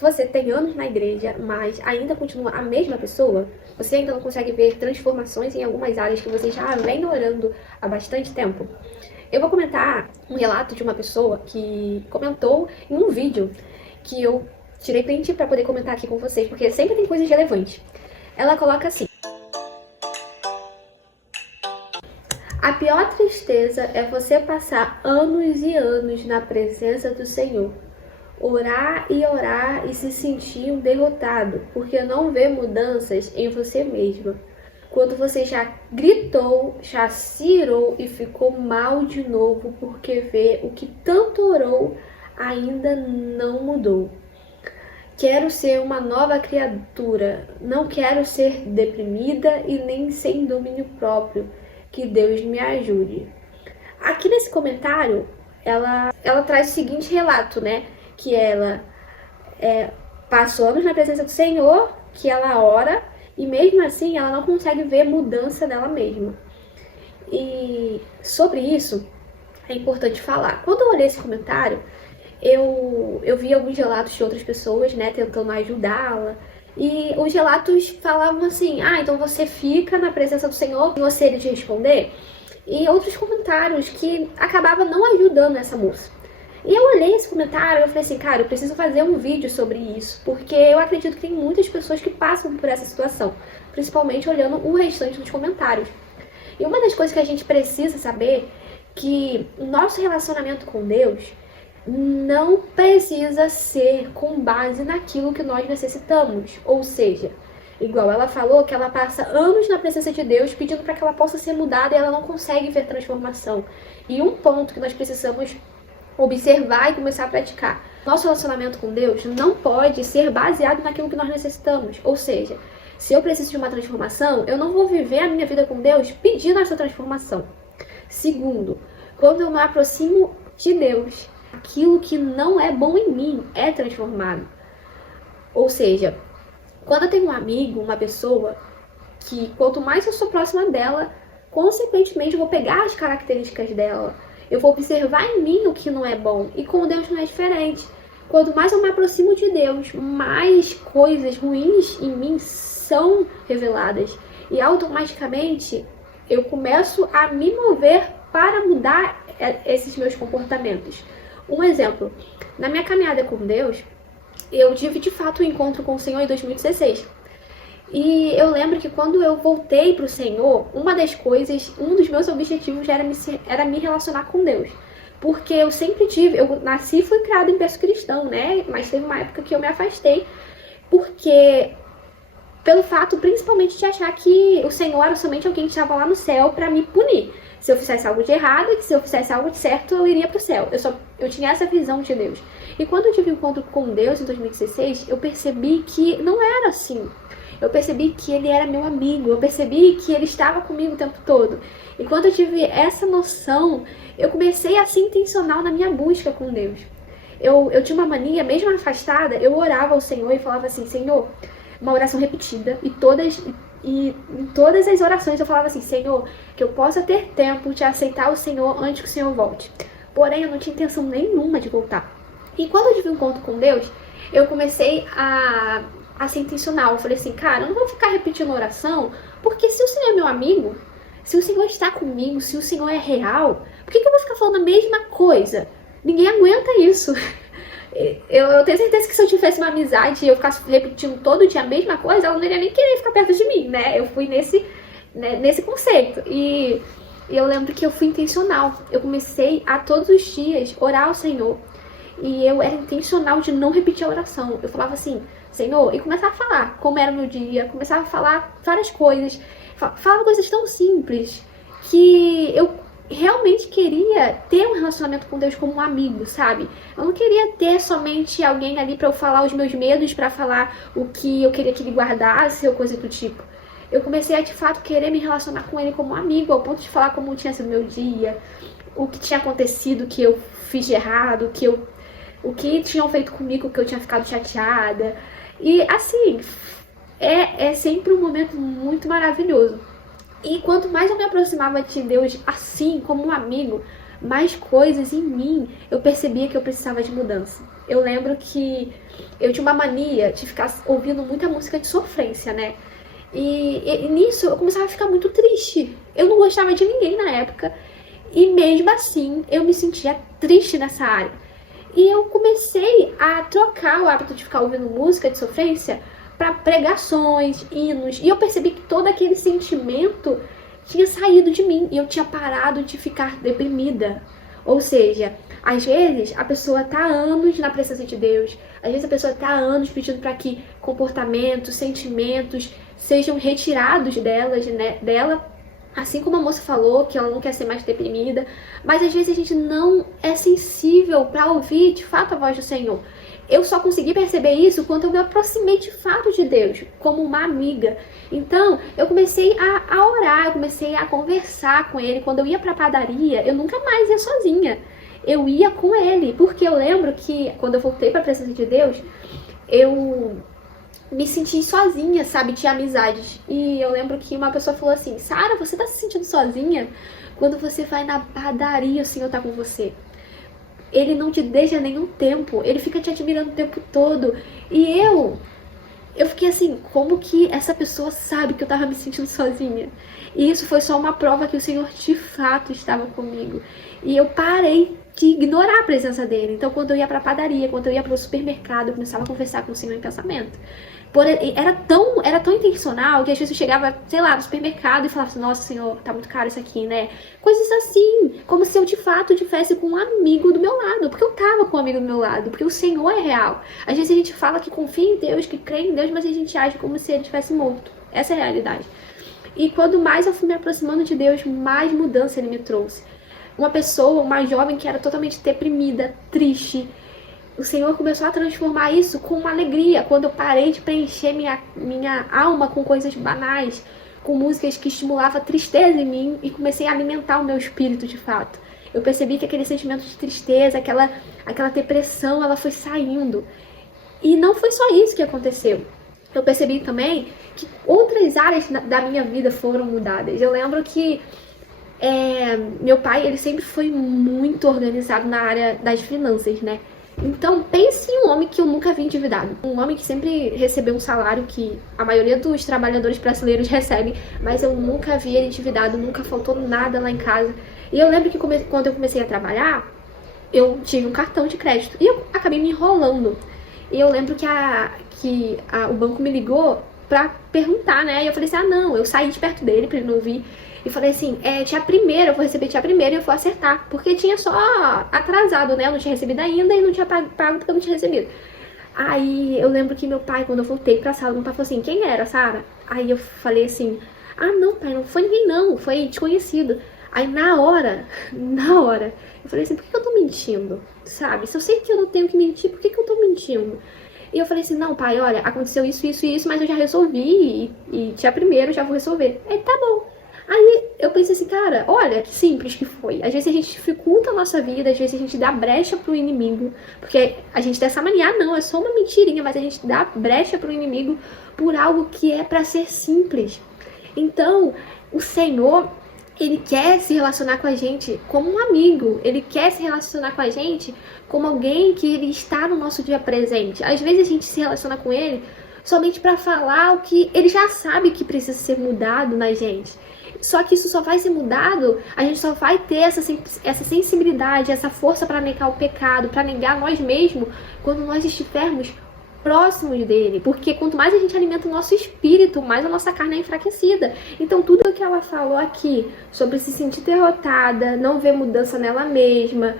você tem anos na igreja, mas ainda continua a mesma pessoa, você ainda não consegue ver transformações em algumas áreas que você já vem orando há bastante tempo. Eu vou comentar um relato de uma pessoa que comentou em um vídeo que eu tirei print para poder comentar aqui com vocês, porque sempre tem coisas relevantes. Ela coloca assim: a pior tristeza é você passar anos e anos na presença do Senhor, orar e se sentir um derrotado, porque não vê mudanças em você mesma. Quando você já gritou, já se irou e ficou mal de novo porque vê o que tanto orou ainda não mudou. Quero ser uma nova criatura, não quero ser deprimida e nem sem domínio próprio. Que Deus me ajude. Aqui nesse comentário, ela traz o seguinte relato, né? Que ela passou anos na presença do Senhor, que ela ora, e mesmo assim ela não consegue ver mudança nela mesma. E sobre isso, é importante falar. Quando eu olhei esse comentário, eu vi alguns relatos de outras pessoas, né, tentando ajudá-la. E os relatos falavam assim: então você fica na presença do Senhor e você ele te responder. E outros comentários que acabavam não ajudando essa moça. E eu olhei esse comentário e eu falei assim: cara, eu preciso fazer um vídeo sobre isso, porque eu acredito que tem muitas pessoas que passam por essa situação, principalmente olhando o restante dos comentários. E uma das coisas que a gente precisa saber é que o nosso relacionamento com Deus não precisa ser com base naquilo que nós necessitamos. Ou seja, igual ela falou que ela passa anos na presença de Deus pedindo para que ela possa ser mudada e ela não consegue ver transformação. E um ponto que nós precisamos observar e começar a praticar: nosso relacionamento com Deus não pode ser baseado naquilo que nós necessitamos. Ou seja, se eu preciso de uma transformação, eu não vou viver a minha vida com Deus pedindo essa transformação. Segundo, quando eu me aproximo de Deus, aquilo que não é bom em mim é transformado. Ou seja, quando eu tenho um amigo, uma pessoa, que quanto mais eu sou próxima dela, consequentemente eu vou pegar as características dela, eu vou observar em mim o que não é bom. E com Deus não é diferente. Quanto mais eu me aproximo de Deus, mais coisas ruins em mim são reveladas. E automaticamente eu começo a me mover para mudar esses meus comportamentos. Um exemplo: na minha caminhada com Deus, eu tive de fato um encontro com o Senhor em 2016. E eu lembro que quando eu voltei para o Senhor, uma das coisas, um dos meus objetivos era me relacionar com Deus. Porque eu sempre eu nasci e fui criada em berço cristão, né? Mas teve uma época que eu me afastei, porque pelo fato principalmente de achar que o Senhor era somente alguém que estava lá no céu para me punir. Se eu fizesse algo de errado e que se eu fizesse algo de certo, eu iria para o céu. Eu tinha essa visão de Deus. E quando eu tive um encontro com Deus em 2016, eu percebi que não era assim. Eu percebi que Ele era meu amigo. Eu percebi que Ele estava comigo o tempo todo. E quando eu tive essa noção, eu comecei a ser intencional na minha busca com Deus. Eu tinha uma mania, mesmo afastada, eu orava ao Senhor e falava assim: Senhor, uma oração repetida, e em todas as orações eu falava assim: Senhor, que eu possa ter tempo de aceitar o Senhor antes que o Senhor volte. Porém, eu não tinha intenção nenhuma de voltar. E quando eu tive um encontro com Deus, eu comecei a ser intencional. Eu falei assim: cara, eu não vou ficar repetindo oração, porque se o Senhor é meu amigo, se o Senhor está comigo, se o Senhor é real, por que eu vou ficar falando a mesma coisa? Ninguém aguenta isso. Eu tenho certeza que se eu tivesse uma amizade e eu ficasse repetindo todo dia a mesma coisa, ela não iria nem querer ficar perto de mim, né? Eu fui nesse conceito. E eu lembro que eu fui intencional. Eu comecei a todos os dias orar ao Senhor. E eu era intencional de não repetir a oração. Eu falava assim: Senhor, e começava a falar como era o meu dia, começava a falar várias coisas. Falava coisas tão simples que eu realmente queria ter um relacionamento com Deus como um amigo, sabe? Eu não queria ter somente alguém ali pra eu falar os meus medos, pra falar o que eu queria que ele guardasse ou coisa do tipo. Eu comecei a de fato querer me relacionar com ele como um amigo, ao ponto de falar como tinha sido meu dia, o que tinha acontecido, que eu fiz de errado, o que tinham feito comigo, que eu tinha ficado chateada. E assim, é sempre um momento muito maravilhoso. E quanto mais eu me aproximava de Deus assim, como um amigo, mais coisas em mim eu percebia que eu precisava de mudança. Eu lembro que eu tinha uma mania de ficar ouvindo muita música de sofrência, né? E nisso eu começava a ficar muito triste. Eu não gostava de ninguém na época. E mesmo assim, eu me sentia triste nessa área. E eu comecei a trocar o hábito de ficar ouvindo música de sofrência para pregações, hinos. E eu percebi que todo aquele sentimento tinha saído de mim. E eu tinha parado de ficar deprimida. Ou seja, às vezes a pessoa está há anos na presença de Deus. Às vezes a pessoa está há anos pedindo para que comportamentos, sentimentos sejam retirados dela. Assim como a moça falou, que ela não quer ser mais deprimida. Mas às vezes a gente não é sensível para ouvir de fato a voz do Senhor. Eu só consegui perceber isso quando eu me aproximei de fato de Deus, como uma amiga. Então, eu comecei a orar, eu comecei a conversar com Ele. Quando eu ia para a padaria, eu nunca mais ia sozinha. Eu ia com Ele, porque eu lembro que quando eu voltei para a presença de Deus, eu me senti sozinha, sabe, de amizades. E eu lembro que uma pessoa falou assim: Sara, você tá se sentindo sozinha? Quando você vai na padaria, o Senhor tá com você. Ele não te deixa nenhum tempo, ele fica te admirando o tempo todo. E eu fiquei assim, como que essa pessoa sabe que eu tava me sentindo sozinha? E isso foi só uma prova que o Senhor de fato estava comigo. E eu parei de ignorar a presença dele. Então, quando eu ia pra padaria, quando eu ia pro supermercado, eu começava a conversar com o Senhor em pensamento. Era tão intencional que às vezes eu chegava, sei lá, no supermercado e falava assim: nossa, Senhor, tá muito caro isso aqui, né? Coisas assim, como se eu de fato tivesse com um amigo do meu lado, porque eu tava com um amigo do meu lado, porque o Senhor é real. Às vezes a gente fala que confia em Deus, que crê em Deus, mas a gente age como se ele tivesse morto. Essa é a realidade. E quando mais eu fui me aproximando de Deus, mais mudança ele me trouxe. Uma pessoa, uma jovem que era totalmente deprimida, triste, o Senhor começou a transformar isso com uma alegria. Quando eu parei de preencher minha alma com coisas banais, com músicas que estimulavam a tristeza em mim, e comecei a alimentar o meu espírito de fato. Eu percebi que aquele sentimento de tristeza, aquela depressão, ela foi saindo. E não foi só isso que aconteceu. Eu percebi também que outras áreas da minha vida foram mudadas. Eu lembro que meu pai, ele sempre foi muito organizado na área das finanças, né? Então, pense em um homem que eu nunca vi endividado. Um homem que sempre recebeu um salário que a maioria dos trabalhadores brasileiros recebem, mas eu nunca vi ele endividado, nunca faltou nada lá em casa. E eu lembro que quando eu comecei a trabalhar, eu tive um cartão de crédito e eu acabei me enrolando. E eu lembro que o banco me ligou pra perguntar, né? E eu falei assim: ah, não, eu saí de perto dele pra ele não ouvir. E falei assim: dia primeiro, eu vou receber dia primeiro e eu vou acertar. Porque tinha só atrasado, né? Eu não tinha recebido ainda e não tinha pago porque eu não tinha recebido. Aí eu lembro que meu pai, quando eu voltei pra sala, meu pai falou assim: quem era, Sara? Aí eu falei assim: ah, não, pai, não foi ninguém não, foi desconhecido. Aí na hora, eu falei assim: por que eu tô mentindo? Sabe? Se eu sei que eu não tenho que mentir, por que eu tô mentindo? E eu falei assim: não, pai, olha, aconteceu isso, isso e isso, mas eu já resolvi e dia primeiro eu já vou resolver. Aí tá bom. Aí eu pensei assim: cara, olha que simples que foi. Às vezes a gente dificulta a nossa vida, às vezes a gente dá brecha pro inimigo, porque a gente tem essa mania: não, é só uma mentirinha, mas a gente dá brecha pro inimigo por algo que é pra ser simples. Então, o Senhor, ele quer se relacionar com a gente como um amigo. Ele quer se relacionar com a gente como alguém que ele está no nosso dia presente. Às vezes a gente se relaciona com ele somente para falar o que ele já sabe que precisa ser mudado na gente. Só que isso só vai ser mudado, a gente só vai ter essa sensibilidade, essa força para negar o pecado, para negar nós mesmos, quando nós estivermos próximos dele. Porque quanto mais a gente alimenta o nosso espírito, mais a nossa carne é enfraquecida. Então tudo o que ela falou aqui sobre se sentir derrotada, não ver mudança nela mesma,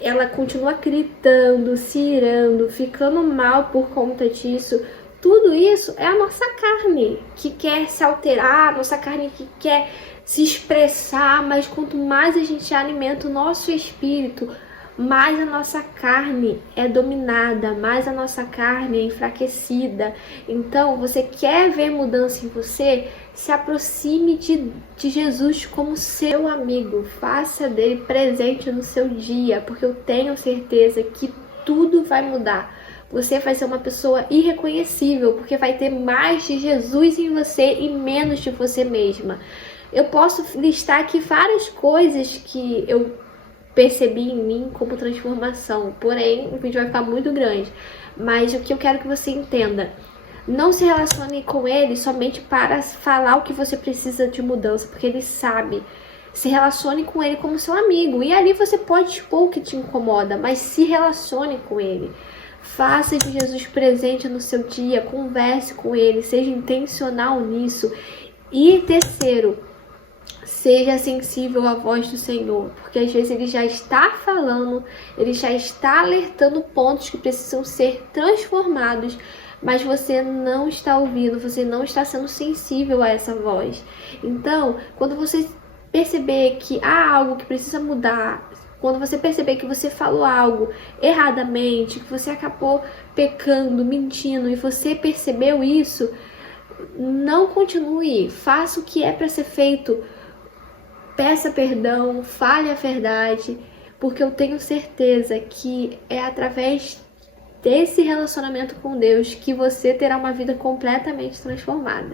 ela continua gritando, se irando, ficando mal por conta disso. Tudo isso é a nossa carne que quer se alterar, a nossa carne que quer se expressar, mas quanto mais a gente alimenta o nosso espírito, mais a nossa carne é dominada, mais a nossa carne é enfraquecida. Então, você quer ver mudança em você? Se aproxime de Jesus como seu amigo, faça dele presente no seu dia, porque eu tenho certeza que tudo vai mudar. Você vai ser uma pessoa irreconhecível, porque vai ter mais de Jesus em você e menos de você mesma. Eu posso listar aqui várias coisas que eu percebi em mim como transformação. Porém, o vídeo vai ficar muito grande. Mas o que eu quero que você entenda: não se relacione com ele somente para falar o que você precisa de mudança, porque ele sabe. Se relacione com ele como seu amigo. E ali você pode expor o que te incomoda, mas se relacione com ele. Faça de Jesus presente no seu dia, converse com ele, seja intencional nisso. E terceiro, seja sensível à voz do Senhor, porque às vezes ele já está falando, ele já está alertando pontos que precisam ser transformados, mas você não está ouvindo, você não está sendo sensível a essa voz. Então, quando você perceber que há algo que precisa mudar, quando você perceber que você falou algo erradamente, que você acabou pecando, mentindo, e você percebeu isso, não continue, faça o que é para ser feito, peça perdão, fale a verdade, porque eu tenho certeza que é através desse relacionamento com Deus que você terá uma vida completamente transformada.